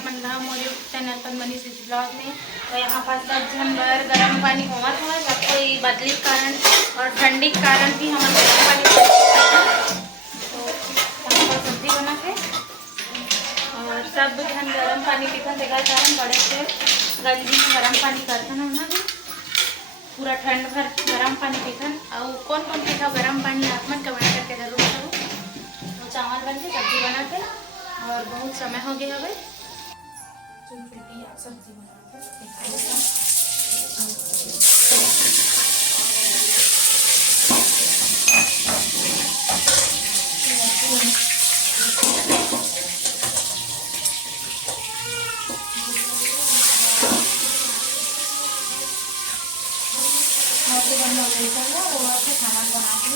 अपन धाम और YouTube channel पर Manish blog में। तो यहाँ पर सब जन भर गर्म पानी होवत हुआ जब कोई बदली के कारण और ठंडी के कारण भी हम गर्म पानी तो यहाँ पर सब्जी बना के और सब जन गर्म पानी पीता देखा कारण बड़े से गंजी में गर्म पानी करते हैं भी पूरा ठंड भर गर्म पानी पीथन। और कौन कौन पीता गर्म पानी आप मन कमेंट करके जरूर करो। तो चावल बन के सब्जी बना के और बहुत समय हो गया हमें सब्जी बना खाना बना के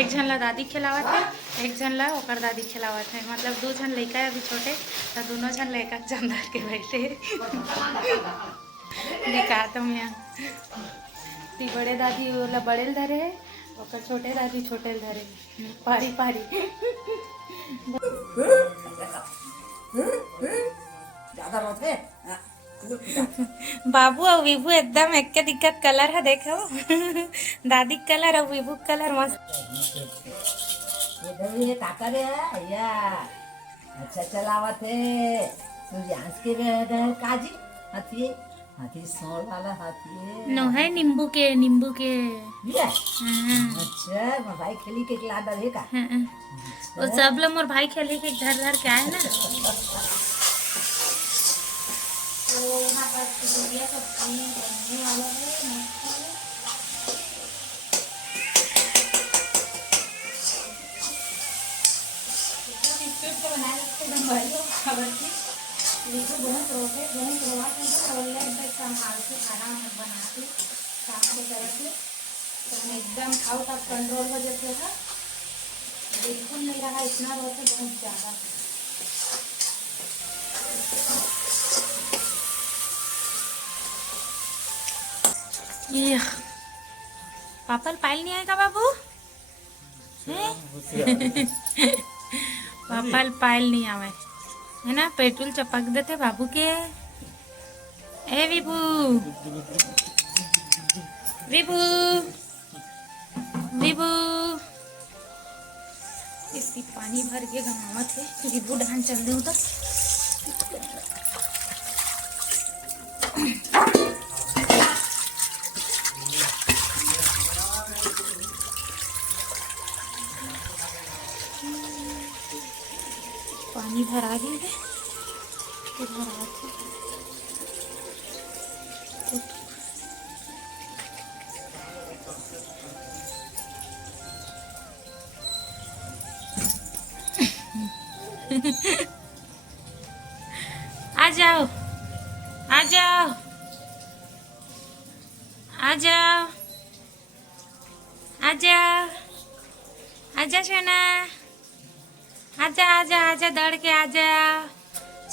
एक जन ला दादी खिलावत है एक जन ला ओकर दादी खिलावत है मतलब दो जन लड़का है अभी छोटे तो दोनों जन लड़का जन धर के बैठे दिखाता हूँ यहाँ ती बड़े दादी वाला बड़े धरे है और छोटे दादी छोटे धरे पारी पारी बाबू और विभू एकदम एक के दिक्कत कलर है देखो दादी कलर और विभू कलर मस्त ये काका रे या अच्छा चलावत है तू जांच के काजी हाथी हाथी सोर वाला हाथी नो है नींबू के ये अच्छा मैं भाई खेली के खिला दे का वो सब लोग मोर भाई खेली के घर घर के आए ना तो यहाँ पर गुजिया सब बनने वाला है बनाए रखते खबर की बहुत रोके बहुत रोवा संभाल के खाना बनाते काम को करके तो एकदम खाओ तब कंट्रोल हो जाते था बिल्कुल नहीं रहा इतना रोते बहुत ज़्यादा ये पापल पाइल नहीं आएगा बाबू पापल पाइल नहीं आवे है ना पेट्रोल चपक देते बाबू के ए विभू विभू विभू इतनी पानी भर के गमावत है विभू डांन चल दे तो पानी भरा गया है तो भरा आ जाओ आ जाओ आ जाओ आ जाओ आजा सोना आजा आजा आजा दौड़ के आजा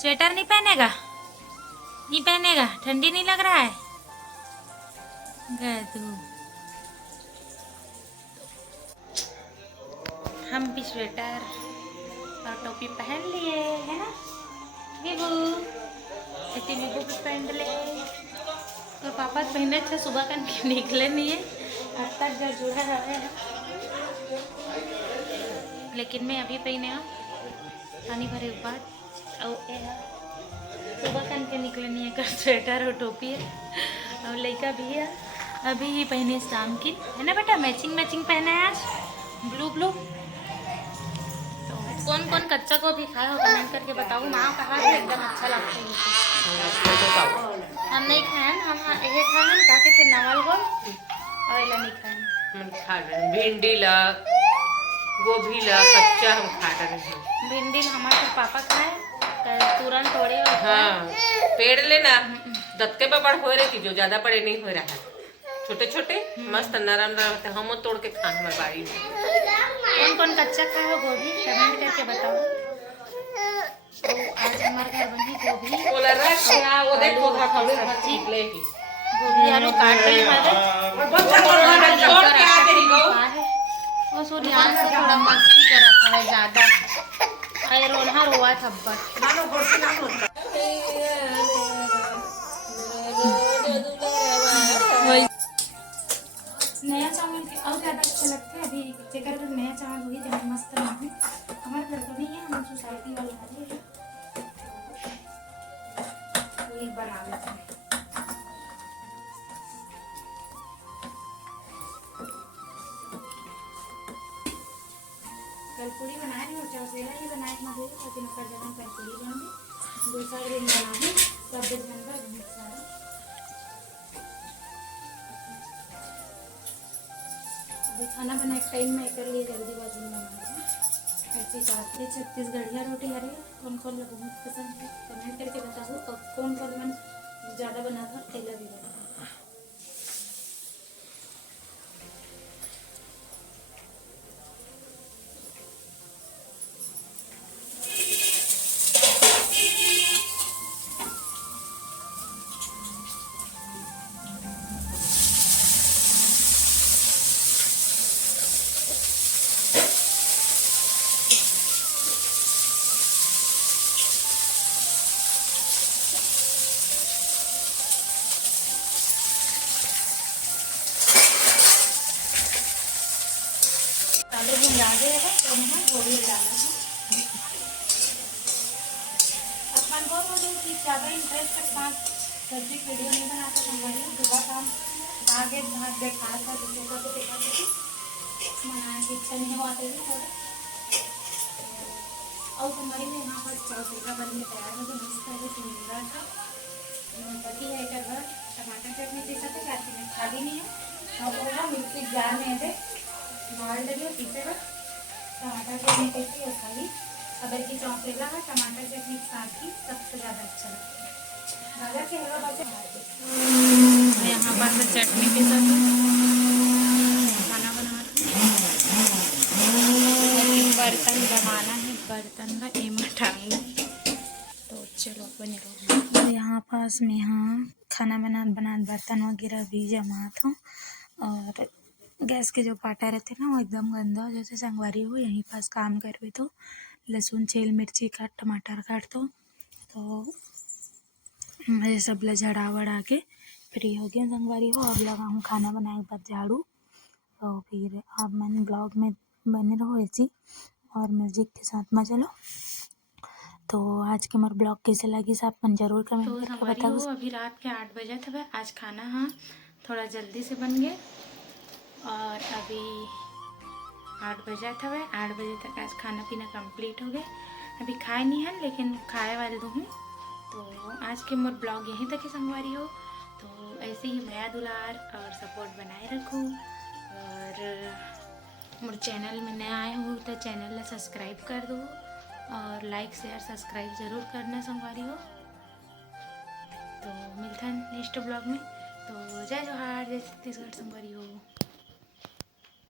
स्वेटर नहीं पहनेगा ठंडी नहीं लग रहा है गधू हम भी स्वेटर और टोपी पहन लिए है ना विभू ऐसे विभू भी पहन ले तो पापा पहने थे सुबह का निकले नहीं है अब तक जो जुड़ा है लेकिन मैं अभी पहने हूँ पानी भरे के बाद और सुबह कन के निकले नहीं है कर स्वेटर और टोपी है और लड़का भी है अभी ही पहने शाम की है ना बेटा मैचिंग पहना है आज ब्लू तो कौन कौन कच्चा को भी खाया हो कमेंट करके बताओ माँ कहा है एकदम अच्छा लगता है हम नहीं खाए हम ये खाए ताकि फिर नवल गोल और इला नहीं खाए भिंडी ला गोभी ला कच्चा हम खा रहे हैं भिंडी हमारे पापा खाए तुरंत तोड़े और हाँ पेड़ लेना दत्ते पे बड़ हो रही थी जो ज्यादा बड़े नहीं हो रहा है छोटे छोटे मस्त नरम रहते, हम तोड़ के खा हमारे बाड़ी में। कौन कौन कच्चा खाए हो गोभी कमेंट करके बताओ। तो आज हमारे घर बनी गोभी बोला रख क्या वो देखो था थोड़ी सब्जी लेके गोभी आलू काट रही हमारे और सूर्यान से थोड़ा मस्ती करा था है ज्यादा आई रोना रोआ थब्बा नया चावल के और ज़्यादा अच्छे लगते हैं। अभी जेकर तो नया चावल हुई जब मस्त बनाते हमारे घर तो नहीं है, हम सोसाइटी वाले वाले हैं तो एक बार आ लेते हैं। कलपुड़ी बनाए नहीं और चौसेला ही बनाए मजे लेकिन कर जगह कलपुड़ी बनाऊंगी दूसरा दिन बनाऊंगी सब जनता बहुत सारा खाना बनाए टाइम में कर लिए जल्दीबाजी में बनाऊंगी। ऐसी बात है छत्तीसगढ़िया रोटी हरे कौन कौन लोग बहुत पसंद है कमेंट करके बताओ और कौन कौन मन ज़्यादा बनाता तेला भी बनाता। आलू भुंजा गए हैं तो हमें गोभी डालना है। अपन को तो ज़्यादा इंटरेस्ट के साथ सब्जी वीडियो नहीं बनाता संभाली सुबह काम आगे भाग देखा था दूसरे का तो देखा था मनाया कि इच्छा नहीं हुआ था थोड़ा और हमारे में यहाँ पर चौसेला बन के तैयार हो गया मस्त है सुंदर था पति है कर घर टमाटर चटनी के साथ जाती में खाली नहीं है और बोला मिर्ची जार में थे मार लगे पीछे का टमाटर चटनी कैसी है खाली अगर की चौसेला है टमाटर चटनी के साथ ही सबसे ज़्यादा अच्छा लगता है राजा के हलवा बात यहाँ पर चटनी के साथ खाना बना बर्तन जमाना है बर्तन का एमा टांग तो चलो बने रहो। यहाँ पास में यहाँ खाना बना बर्तन वगैरह भी जमा था और गैस के जो पाटा रहते ना वो एकदम गंदा हो जैसे संगवारी हो यहीं पास काम कर रहे तो लहसुन छील मिर्ची काट टमाटर काट तो ये सब ला झड़ा वड़ा के फ्री हो गया संगवारी हो अब लगाऊँ खाना बनाए के बाद झाड़ू तो फिर अब मैंने ब्लॉग में बने रहो ऐसी और म्यूजिक के साथ में चलो। तो आज के हमारे ब्लॉग कैसे लगी सब मन जरूर कमेंट करके बताओ। अभी रात के 8 बजे था आज खाना हाँ थोड़ा जल्दी से बन गया और अभी 8 बजा था 8 बजे तक आज खाना पीना कंप्लीट हो गया। अभी खाए नहीं है लेकिन खाए वाले हूँ। तो आज के मोर ब्लॉग यहीं तक ही संगवारी हो तो ऐसे ही माया दुलार और सपोर्ट बनाए रखो और मोर चैनल में नया आए हो तो चैनल ला सब्सक्राइब कर दो और लाइक शेयर सब्सक्राइब ज़रूर करना संगवारी हो। तो मिलता है नेक्स्ट ब्लॉग में। तो जय जोहार जय छत्तीसगढ़ संगवारी हो।